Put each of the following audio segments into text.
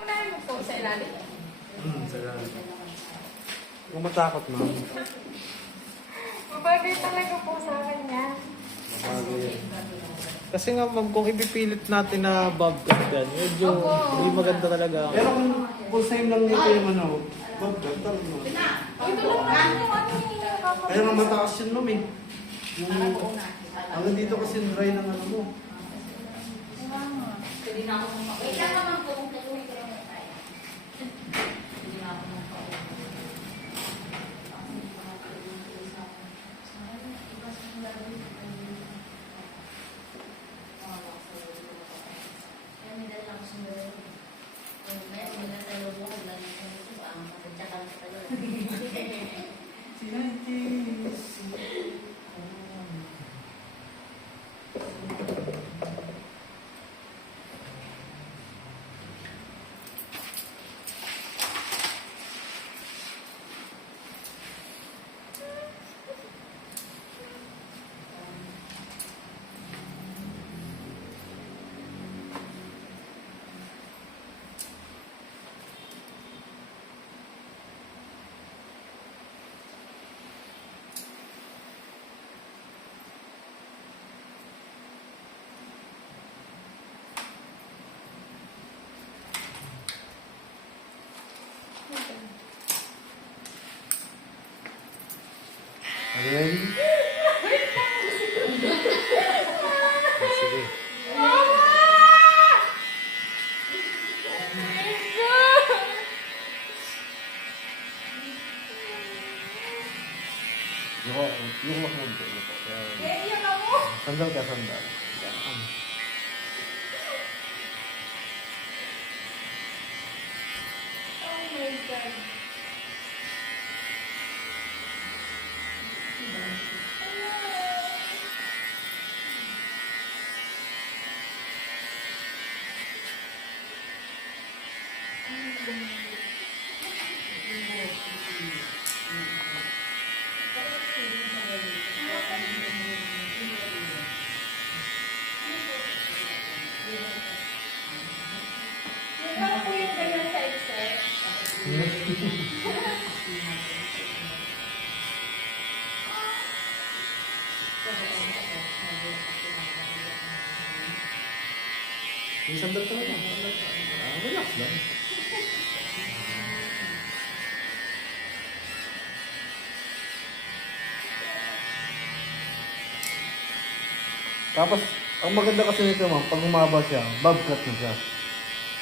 Sa ilalim? Sa ilalim. Kung matakot, ma'am. Mabagay talaga po sa akin yan. Mabagay. Kasi nga, ma'am, kung ipipilit natin na bobcat yan, medyo hindi maganda talaga. Pero kung full time lang nito yung ano, bobcat, talaga naman. Ito lang naman yung ano yung Kaya nga mataas yun, ma'am eh. Hanggang dito kasi dry ng ano mo. Pwede na ako magpapalala. Wait lang naman po kung tutuloy ko lang tayo. Pwede na ako magpapalala. Ready? Sige. Yung ako mo. Yan ako! Sandal ka, sandal. Yan. Oh my God. Yan lang po yung ganyan sa Excel. Yung sandal ka naman. Relax lang. Tapos, ang maganda kasi nito ma'am, pag umaba siya, bobcat na siya.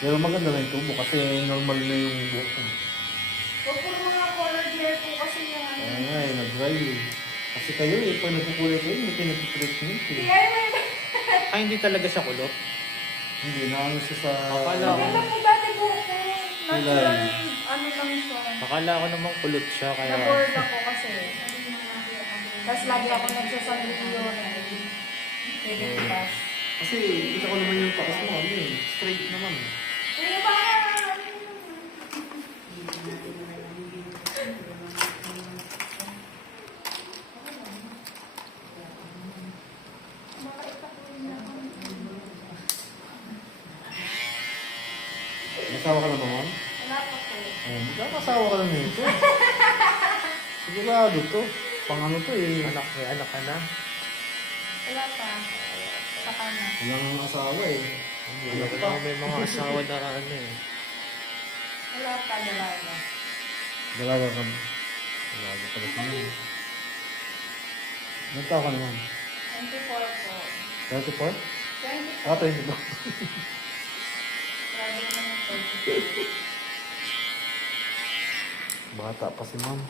Pero maganda na yung tubo kasi normal na yung buhok mo. Huwag po mga colored hair po kasi yung ano. Kaya nga eh, nag-dry eh. Kasi kayo eh, pag nagkukulay kayo, may pinag-treatment eh. Kaya may... Ay, hindi talaga siya kulot. Hindi, naano siya sa... Akala ko. Maganda po dati po ko. Natural, Ilan? ano lang siya. Akala ko namang kulot siya, kaya... Na-board ako kasi. Tapos lagi ako nagsasaliyo. Pilipinas. Kasi kita ko naman yung pakas mo, ano eh, straight naman. Kuya ba? Nasawa ka na naman? Wala pa po. Oh, magkakasawa ka na nito. Sigurado to. Pang ano to eh. Anak, may anak ka na. Wala pa. Sa kanya. Walang ang asawa eh. Alam ko na may mga asawa na ano eh. Wala pa, dalaga. Dalaga ka. Dalaga ka ba siya? Nagtao ka naman? 24 po. 34? 24. Ah, 22. Grabe naman yung 24. Bata pa si ma'am.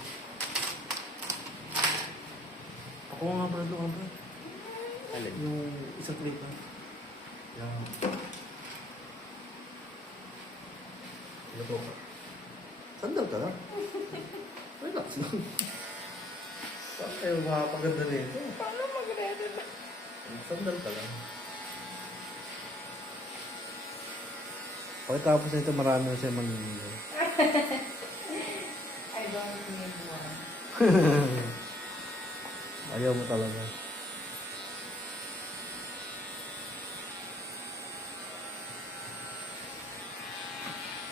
Ako nga bro, doon bro. Alin? Yung isang plate na. Yan. Ito ka. Sandal ka na? Relax lang. Saan kayo makapaganda nito? Paano mag-ready na? Sandal ka lang. Pagkatapos nito marami na siya manginginig. I don't need one. Ayaw mo talaga.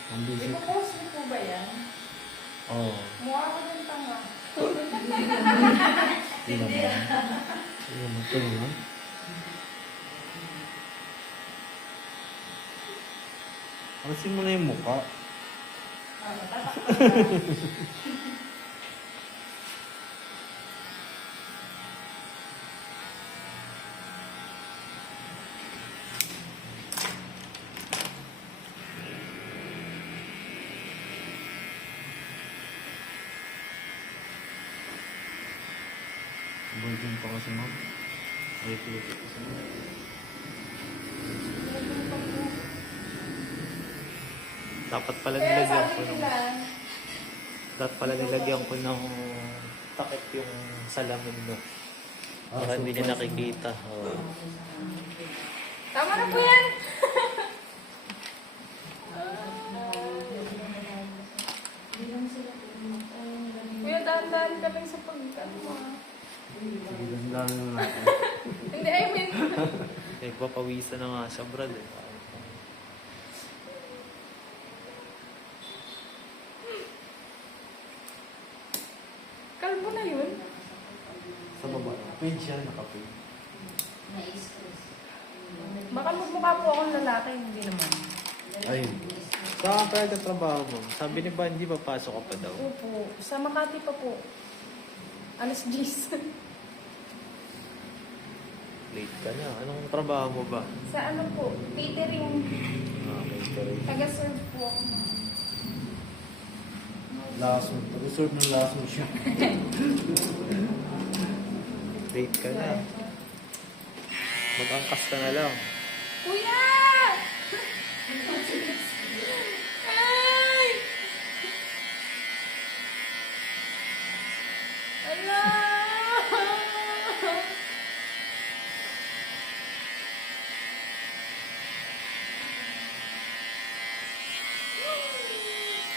Ang busy. Ipo-post niyo po ba yan? Oo. Mukha ko ng tanga. Hindi naman. Hindi naman. Ito naman. Alisin mo na yung mukha. Virgin pa kasi ma'am. Ay, pilit kasi ma'am. Dapat pala Kaya nilagyan sabi ko ng... nila, Dapat pala nilagyan ko ng takip yung salamin mo. Para hindi niya nakikita. Oo. tama na po yan. Kuya, dahan-dahan ka lang sa pagkano ah. Sige, dandahan lang natin. Hindi, I mean, Nagpapawisan na nga siya, brad. Eh. kalbo na yun. Sa baba. Page yan, naka-page. Baka magmukha po akong lalaki, hindi naman. Ay. Saan ka talaga trabaho mo? Sabi ni Banji, papasok ka pa daw. Opo, sa Makati pa po. Alas 10. Late ka na. Anong trabaho mo ba? Sa ano po, catering. Catering. Taga-serve po ako. Last mo. Reserve ng last mo siya. Late ka na. Mag-angkas ka na lang. Kuya! Ay! Ala!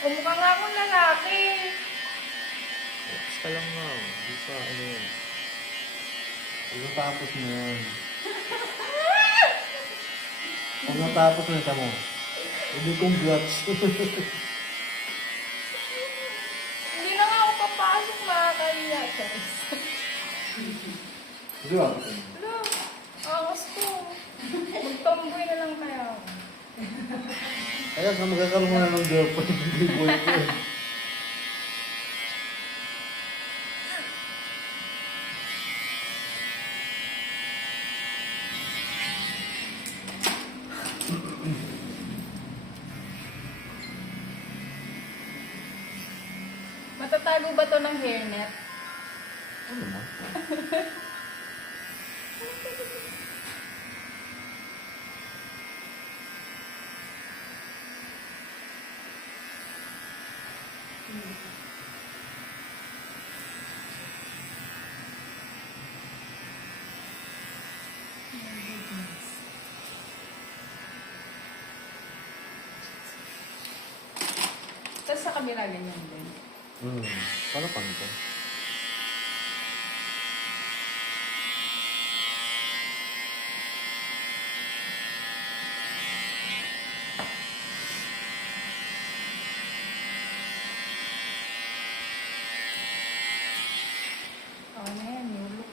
Mukha nga akong lalaki. Focus ka lang nga. Hindi pa ano yun. Pag natapos mo yan. Pag natapos mo ito mo. Hindi congrats. Hindi na nga ako papasok, makakaya. Di ba? Ano? Angas ko. Magtomboy na lang kaya ako. Kaya ka magkakaroon mo na ng girlfriend. Hindi boyfriend. Matatago ba to ng hairnet? Ano naman? Tapos sa kabila ganyan din. Paano pa ito? Okay na yan, new look.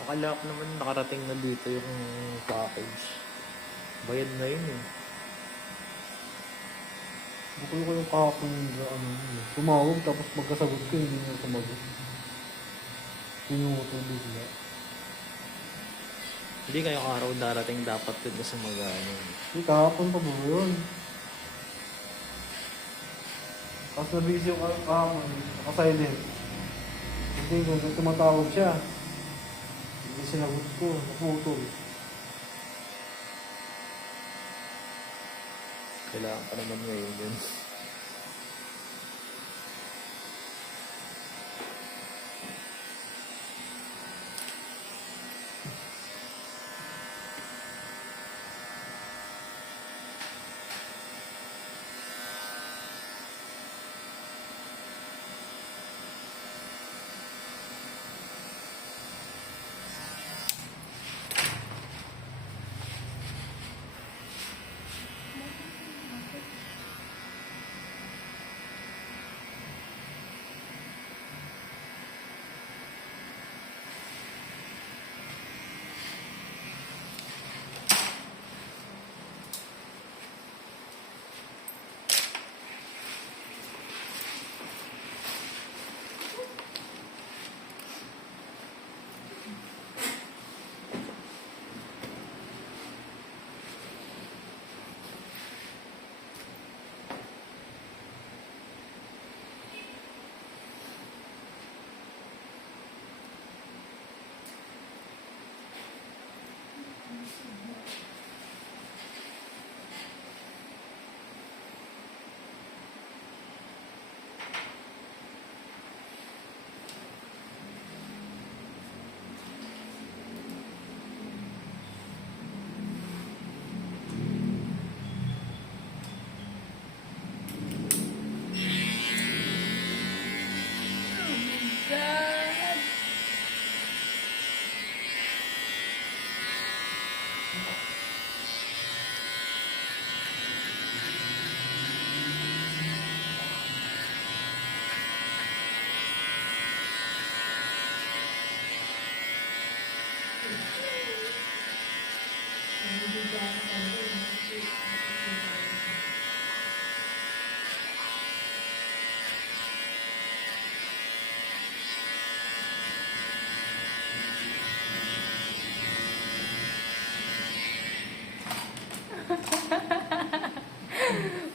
Akala ko naman nakarating na dito yung package. Bayad na yun eh. Bukol ko yung kahapon yung ano, tumawag tapos pagkasagot ko hindi niya sumagot. Pinutol bigla. Hindi ngayong araw darating dapat yun kasi mag-ano. Hindi, kahapon pa ba yun? Tapos na-busy yung kahapon, naka-silent. Hindi ko, tumatawag siya. Hindi sinagot ko, naputol. Kailangan pa naman ngayon yun.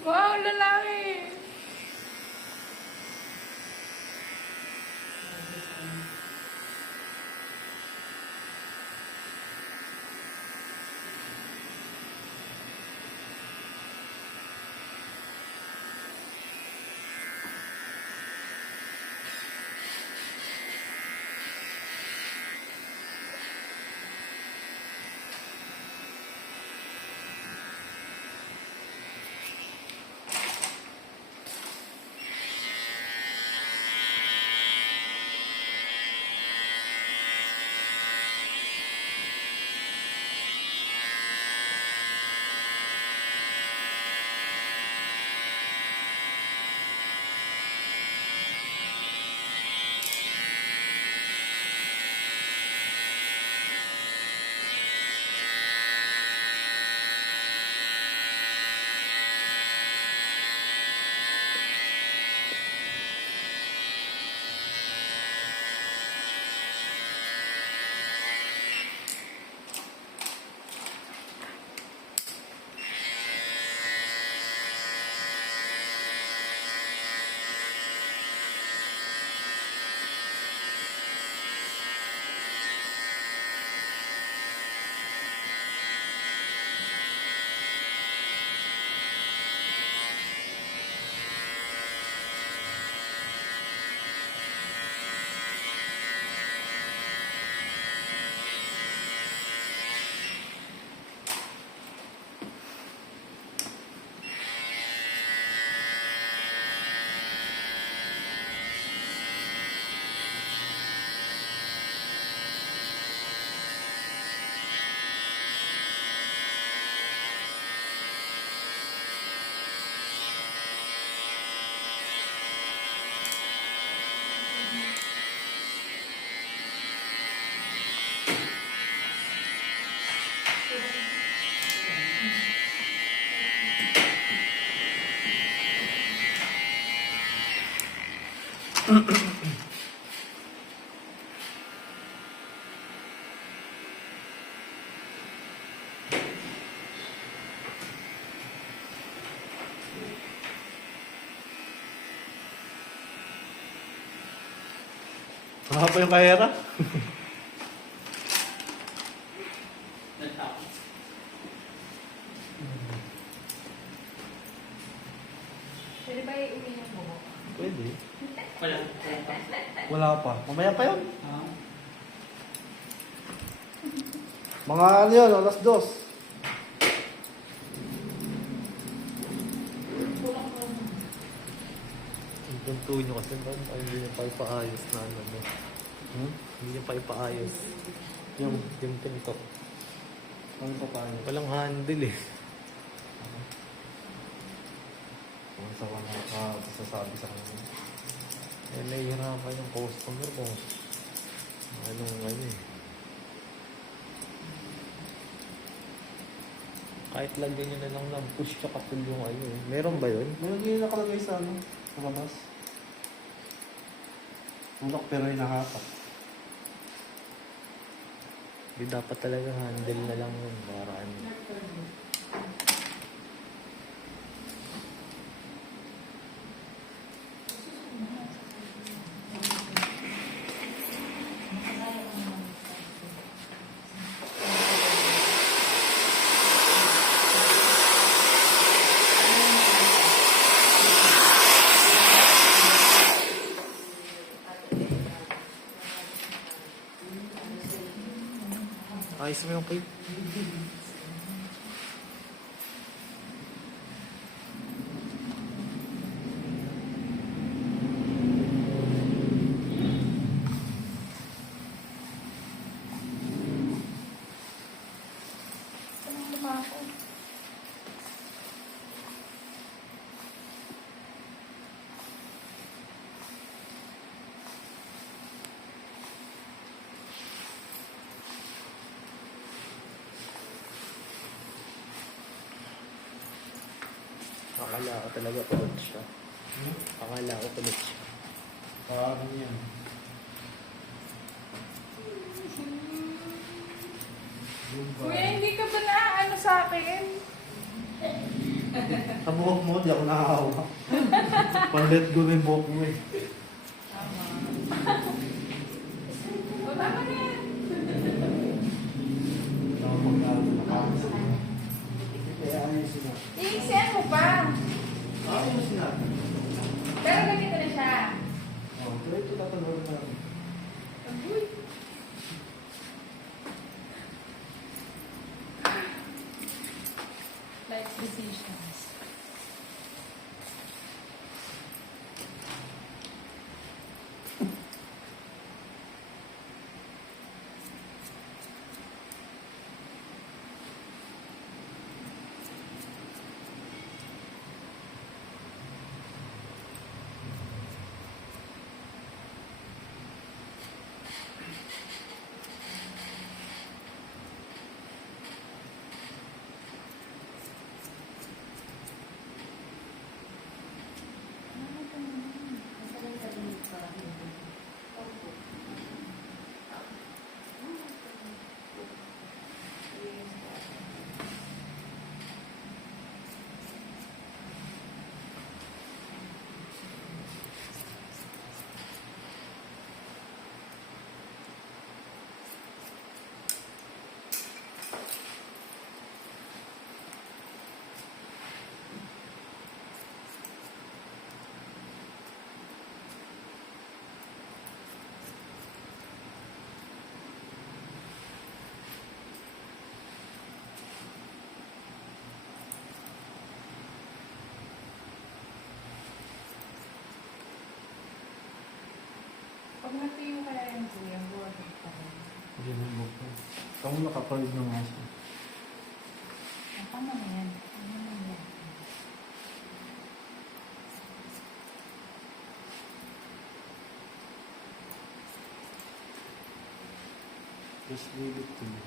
Wow, lalaki! Mahaba yung kahera. Pwede ba iuwi yung buhok? Pwede. Wala pa. Mamaya pa yun. Mga ano yun, alas 2. Yung punto nyo kasi ay, hindi niya pa ipaayos na ano mo. Hindi niya pa ipaayos. Yung pinto. Ano pa paano? Walang handle eh. Kung sa mga sasabi sa kanila. Eh, nahihirapan yung customer kung anong ano eh. Kahit lagyan nyo na lang ng push tsaka pull yung ano eh. Meron ba yun? Meron yung nakalagay sa ano, sa labas. Tulak pero hinahatak. Di dapat talaga handle na lang yun. Para ano. Ayos mo yung cake. Anong lumako? Akala ko talaga kulot siya. Akala ko kulot siya. Paano yan? Kuya, hindi ka ba naaano sa akin? Sa buhok mo, di ako nakahawa. Pan-let go na yung buhok mo eh. O, tama na yan. Tama pag-aano, kaya ayusin na. Iisiyan mo pa. Ayusin na. Pero ganito na siya. Diretso tatanong na. Agoy. Life decisions. Pag natuyo ka na yung kuya, buwag ka rin. Hindi na yung buhok mo. Kamo nakapalig ng aso. Tama na yan. Ano na yan? Just leave it to me.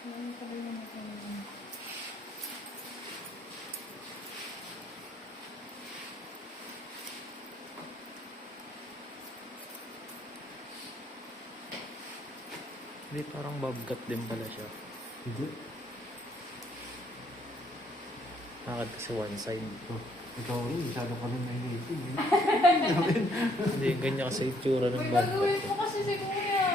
Hindi, parang bobcat din pala siya. Hindi. Bakit kasi one side. Oh, ikaw rin, masyado ka rin nainitin. Hindi, ganyan kasi itsura ng Uy, bobcat. gagawin mo kasi si Kuya.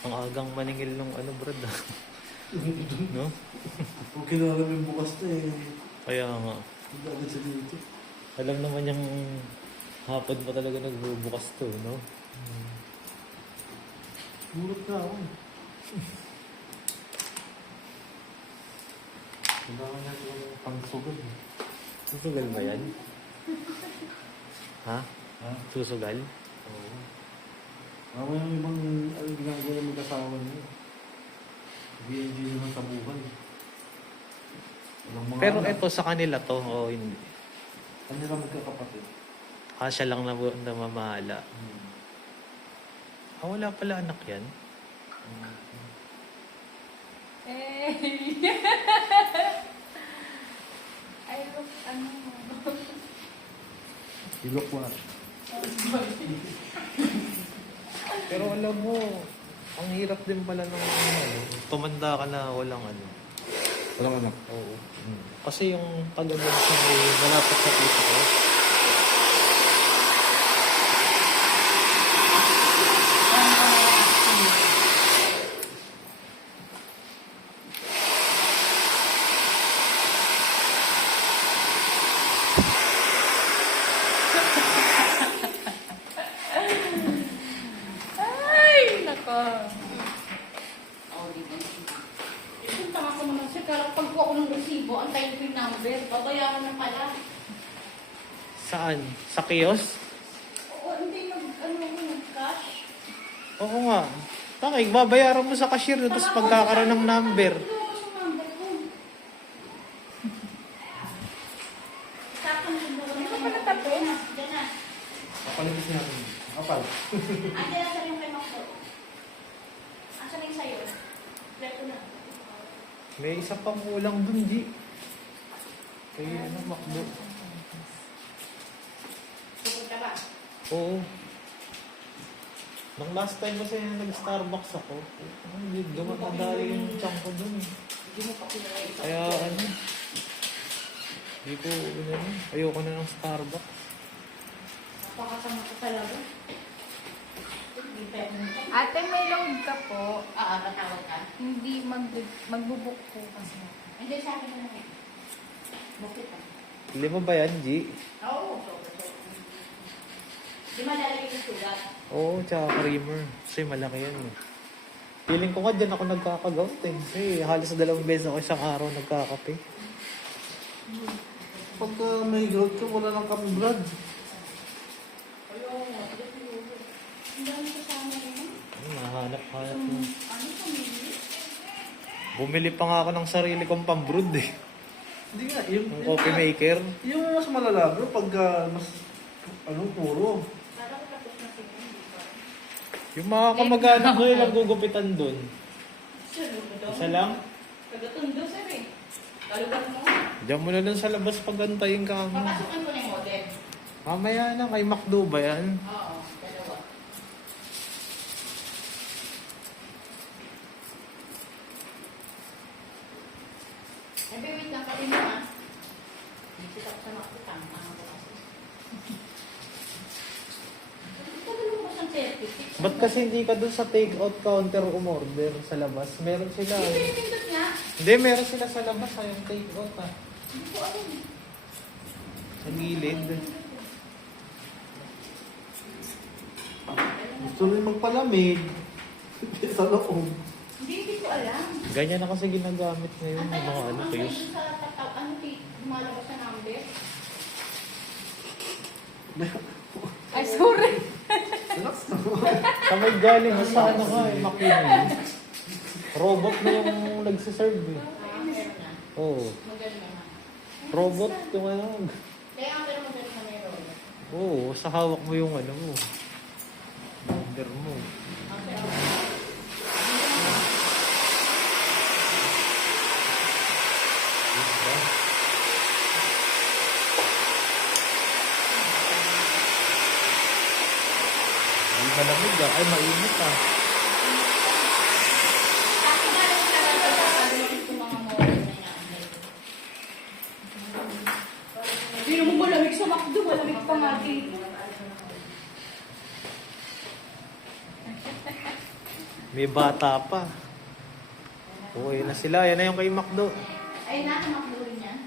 Ang agang maningil nung ano, Brad. No? Kung kinala mo yung bukas na eh. Kaya nga. Hindi agad sa dito. Alam naman yung hapon pa talaga nagbubukas to, no? Murot na ako. Kailangan natin yung pangsugal. Susugal ba yan? Ha? Ha? Susugal? Oo. Ako yung ibang ginagawa ng mag-asawa niya. Hindi naman sa buhay. Walang mga Pero anak. eto sa kanila to, o hindi. Kanila magkakapatid. Siya lang na namamahala. Wala pala anak yan. Eh. I look, ano. You look what? Pero alam mo, ang hirap din pala ng tumanda ka na walang ano. Walang anak. Oo. Kasi yung tagal mo sa malapit sa puso ko. Ay, nako. Oh, di ba? Yung tama ko naman siya, pero pag po ako ng resibo, antayin ko yung number, babayaran na pala. Saan? Sa kiosk? Oo, hindi cash. Oo nga. Tangig, babayaran mo sa cashier tapos pagkakaroon ng number. Ano ko sa number ko? Sakang sundo ko na. Ano pala tapos? Diyan na. Kapalitis natin. Kapal. Andiyan na sa yung kay Makdo. Asa na yung sa'yo? Leto na. May isa pang ulang dun, G. Kaya ano, Macdo. Pupunta ba? Oo. Nang last time kasi nag-Starbucks ako, hindi dumadali yung chunk ko dun. Hindi mo pa kilala ito. Kaya ano, hindi ko, ayoko na ng Starbucks. Napakasama ko talaga. Hindi pa yun. Ate, may load ka po. Tatawag ka? Hindi, magbubuk po kasi. Hindi, sa akin na lang. Bakit pa? Lima ba yan, G? Oo, so. Di malalagay yung sugat. Oo, tsaka creamer. Kasi malaki yan eh. Feeling ko nga dyan ako nagkakagout eh. Kasi halos 2 beses ako isang araw nagkakape. Pagka may growth ka, wala lang kami Brad. Ang dami kasama yun. Mahanap-hanap mo. Ano pamili? Bumili pa nga ako ng sarili kong pambrood eh. Hindi nga, yung Coffee maker. yung mas malala bro, pagka mas puro. Parang tapos na sila. Hindi ba? Yung mga kamag-anak ko yung gugupitan dun. Sir, ano daw? Isa lang. Tagatundo, sir eh. Kalugan mo. Diyan mo na dun sa labas pagantayin ka mo. Papasukan ko na yung model. Mamaya na, kay McDo ba yan? Oo, dalawa. Ay, wait lang pati mo ha. Dito ako sa makutang. Ano ko kasi. Ito dalawa ba siyang certificate? Ba't kasi hindi ka dun sa take-out counter umorder sa labas? Meron sila. Hindi, pinipindot niya. Hindi, meron sila sa labas ha, yung take-out ha. Hindi ko alam. Sa gilid. Gusto rin magpalamig. Sa loob. Hindi ko alam. Ganyan na kasi ginagamit ngayon Ang ng mga ano, ang kayos. sa tataw, ano lumalabas sa number? Ay, sorry. Relax na. Sa may galing mo sa ano ka, McKinney. Robot na yung nagsiserve eh. Meron na. Oo. Magaling naman. Robot yung ano. Kaya ang pero magaling na meron. Oo, sa hawak mo yung ano mo. Order mo. Ay, malamig ah. Ay, mainit ah. Hindi mo malamig sa McDo, malamig pa nga dito. May bata pa. Oo, yun na sila. Yan na yung kay McDo. Ay, nasa McDo rin yan.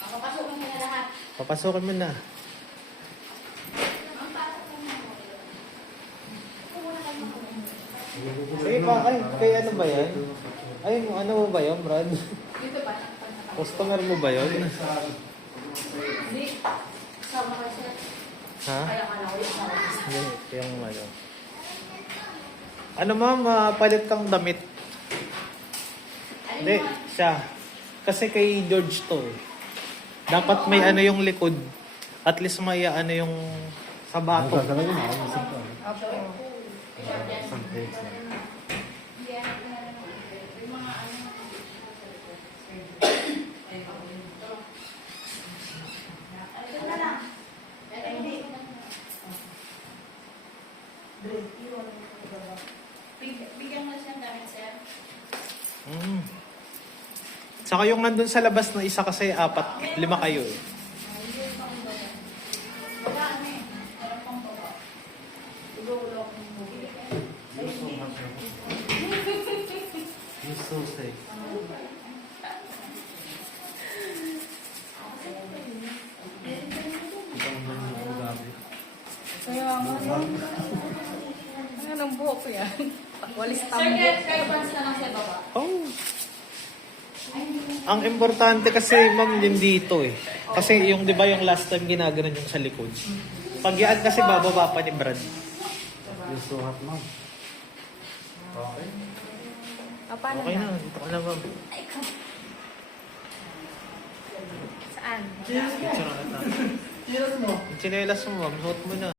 Papasukin mo na lahat. Papasukin mo na. Ang pasok mo na. Sige pa, ay, kay ano ba yan? Ay, ano mo ba yan, Brad? Dito ba? Customer mo ba yun? Hindi. Sama ka siya. Ha? Kaya ka na ulit na. Yung ano. Ano ma'am, palit kang damit. Hindi, siya. Kasi kay George to eh. Dapat may ano yung likod. At least may ano yung sa bato. Opo. Bigyan mo siyang gamit, sir. Mm. Saka yung nandun sa labas na isa kasi 4, 5 kayo eh. Wala ano eh. Wala pang baba. Ulo-ulo akong bumili. You're so safe. Kaya nga. Ano ng buhok ko yan? Walis Sir, tambo. kayo pants na lang sa baba. Oh. Ang importante kasi ma'am yung dito eh. Kasi yung 'di ba yung last time ginaganon yung sa likod. Pag yan kasi bababa pa ni Brad. You're so hot, ma'am. Okay. Paano Okay na? na, dito ka na ma'am. Saan? Picture na tayo. Cheers mo. Yung tsinelas mo ma'am, suot mo na.